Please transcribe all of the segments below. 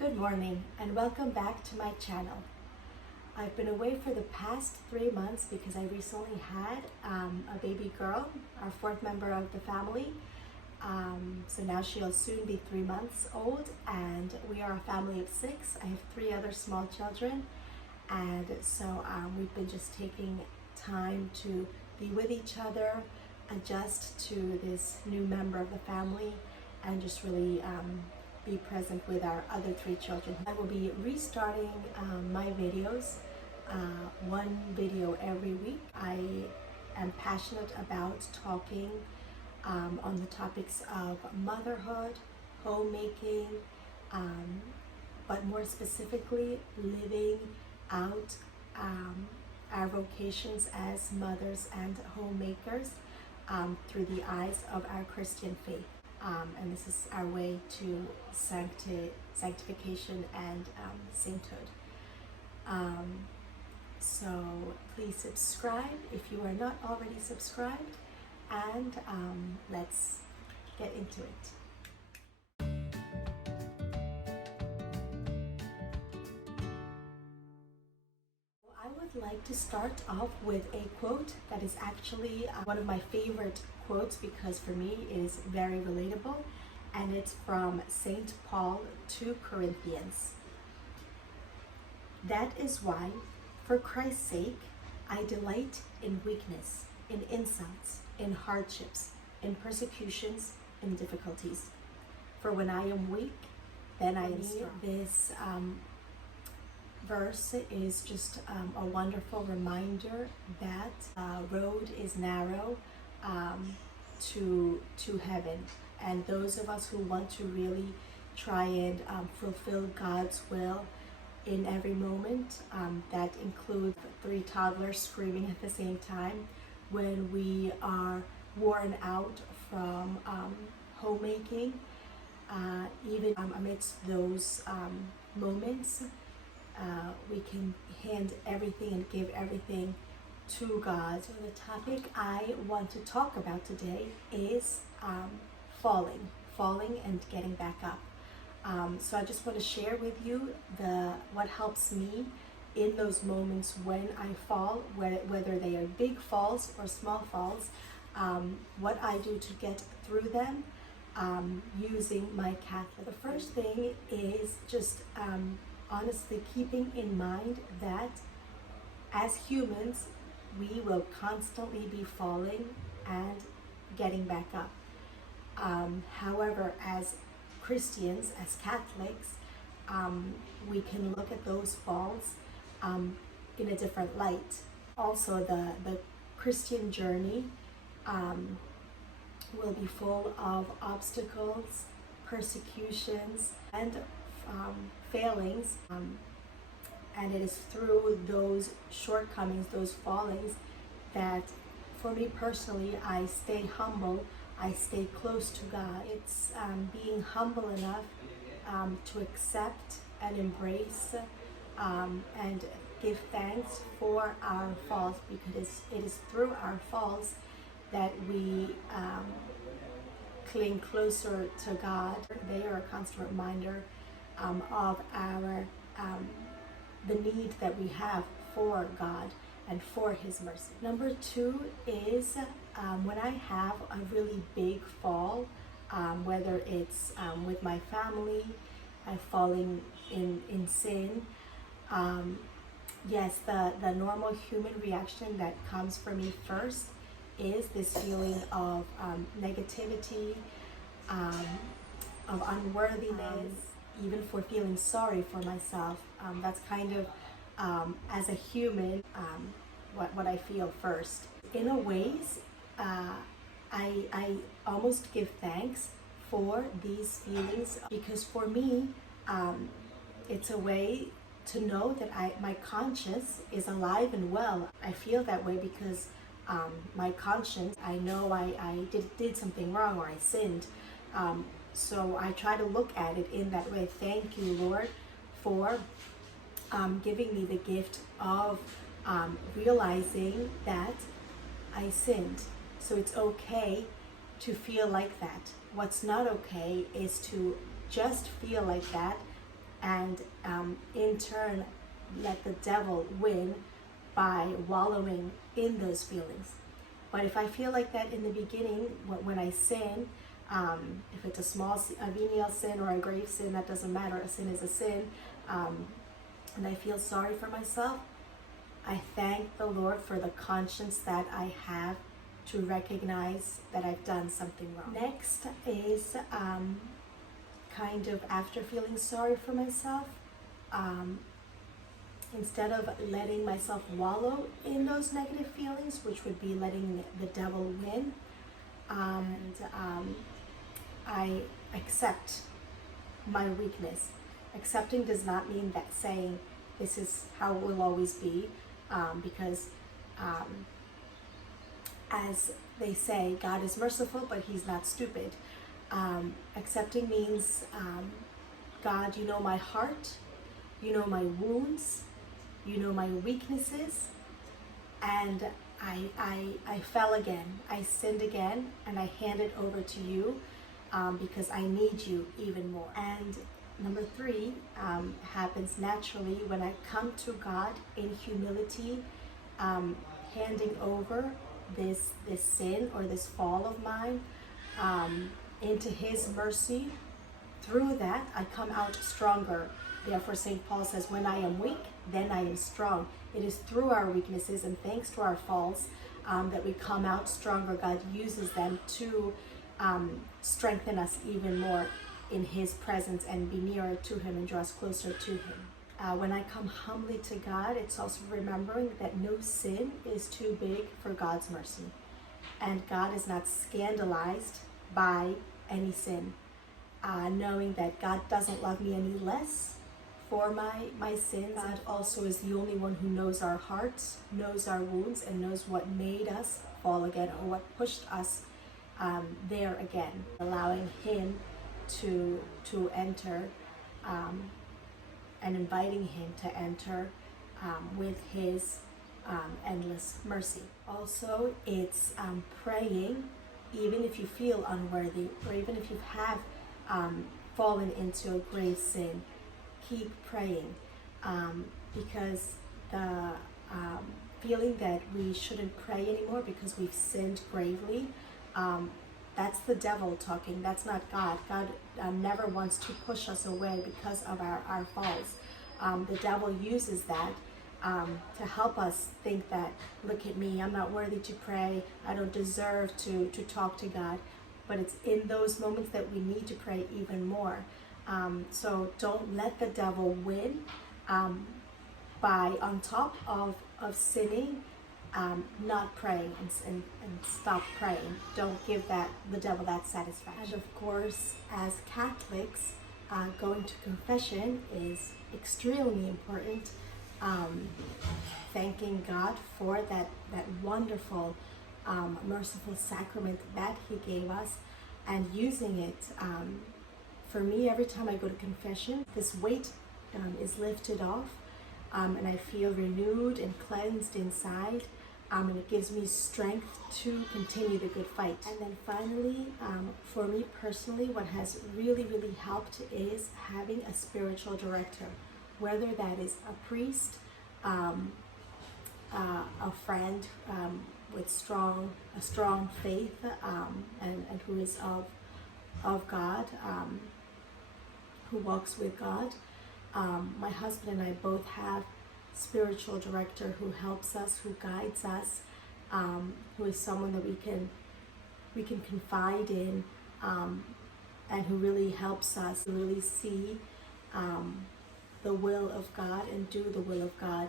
Good morning and welcome back to my channel. I've been away for the past 3 months because I recently had a baby girl, our fourth member of the family. So now she'll soon be 3 months old, and we are a family of 6. I have 3 other small children, and so we've been just taking time to be with each other, adjust to this new member of the family, and just really be present with our other 3 children. I will be restarting my videos, one video every week. I am passionate about talking on the topics of motherhood, homemaking, but more specifically living out our vocations as mothers and homemakers through the eyes of our Christian faith. And this is our way to sanctification and sainthood. So please subscribe if you are not already subscribed, and let's get into it. I would like to start off with a quote that is actually one of my favorite quotes because for me it is very relatable, and it's from St. Paul to Corinthians. That is why, for Christ's sake, I delight in weakness, in insults, in hardships, in persecutions, in difficulties. For when I am weak, then I am strong. This verse is just a wonderful reminder that road is narrow to heaven, and those of us who want to really try and fulfill God's will in every moment, that includes 3 toddlers screaming at the same time, when we are worn out from homemaking, even amidst those moments, we can hand everything and give everything to God. So the topic I want to talk about today is falling and getting back up. So I just want to share with you what helps me in those moments when I fall, whether they are big falls or small falls, what I do to get through them using my Catholic. The first thing is just honestly keeping in mind that as humans, we will constantly be falling and getting back up. However, as Christians, as Catholics, we can look at those falls in a different light. Also, the Christian journey will be full of obstacles, persecutions, and failings. And it is through those shortcomings, those fallings, that for me personally, I stay humble, I stay close to God. It's being humble enough to accept and embrace and give thanks for our falls, because it is through our falls that we cling closer to God. They are a constant reminder of our the need that we have for God and for His mercy. Number 2 is when I have a really big fall, whether it's with my family, falling in sin. Yes, the normal human reaction that comes for me first is this feeling of negativity, of unworthiness, even for feeling sorry for myself. That's kind of, as a human, what I feel first. In a ways, I almost give thanks for these feelings, because for me, it's a way to know that my conscience is alive and well. I feel that way because my conscience, I know I did something wrong, or I sinned. So I try to look at it in that way. Thank you, Lord, for giving me the gift of realizing that I sinned. So it's okay to feel like that. What's not okay is to just feel like that and in turn let the devil win by wallowing in those feelings. But if I feel like that in the beginning, when I sin, if it's a venial sin or a grave sin, that doesn't matter. A sin is a sin. And I feel sorry for myself, I thank the Lord for the conscience that I have to recognize that I've done something wrong. Next is kind of after feeling sorry for myself, instead of letting myself wallow in those negative feelings, which would be letting the devil win, I accept my weakness. Accepting does not mean that saying this is how it will always be, because as they say, God is merciful, but he's not stupid. Accepting means, God, you know my heart, you know my wounds, you know my weaknesses, and I fell again, I sinned again, and I hand it over to you because I need you even more. And number 3 happens naturally when I come to God in humility, handing over this sin or this fall of mine into his mercy. Through that, I come out stronger. Therefore, St. Paul says, when I am weak, then I am strong. It is through our weaknesses and thanks to our falls that we come out stronger. God uses them to strengthen us even more in his presence and be nearer to him and draw us closer to him. When I come humbly to God, it's also remembering that no sin is too big for God's mercy. And God is not scandalized by any sin. Knowing that God doesn't love me any less for my sins. God also is the only one who knows our hearts, knows our wounds, and knows what made us fall again or what pushed us there again. Allowing him to enter and inviting him to enter with his endless mercy. Also, it's praying even if you feel unworthy or even if you have fallen into a grave sin. Keep praying because the feeling that we shouldn't pray anymore because we've sinned gravely, that's the devil talking. That's not God. God never wants to push us away because of our falls. The devil uses that to help us think that, look at me, I'm not worthy to pray, I don't deserve to talk to God. But it's in those moments that we need to pray even more. So don't let the devil win by, on top of sinning, not praying and stop praying. Don't give the devil that satisfaction. And of course, as Catholics, going to confession is extremely important. Thanking God for that wonderful merciful sacrament that he gave us, and using it. For me, every time I go to confession, this weight is lifted off, and I feel renewed and cleansed inside, and it gives me strength to continue the good fight. And then finally, for me personally, what has really helped is having a spiritual director, whether that is a priest, a friend with a strong faith, and who is of God, who walks with God. My husband and I both have spiritual director who helps us, who guides us, who is someone that we can confide in, and who really helps us really see the will of God and do the will of God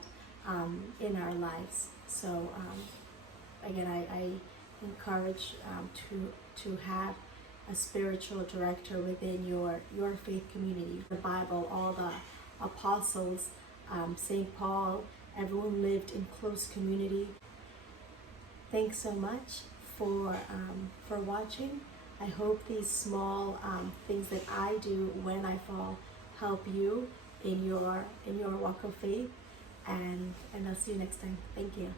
in our lives. So again, I encourage to have a spiritual director within your faith community. The Bible, all the apostles, St. Paul, everyone lived in close community. Thanks so much for watching. I hope these small things that I do when I fall help you in your walk of faith, and I'll see you next time. Thank you.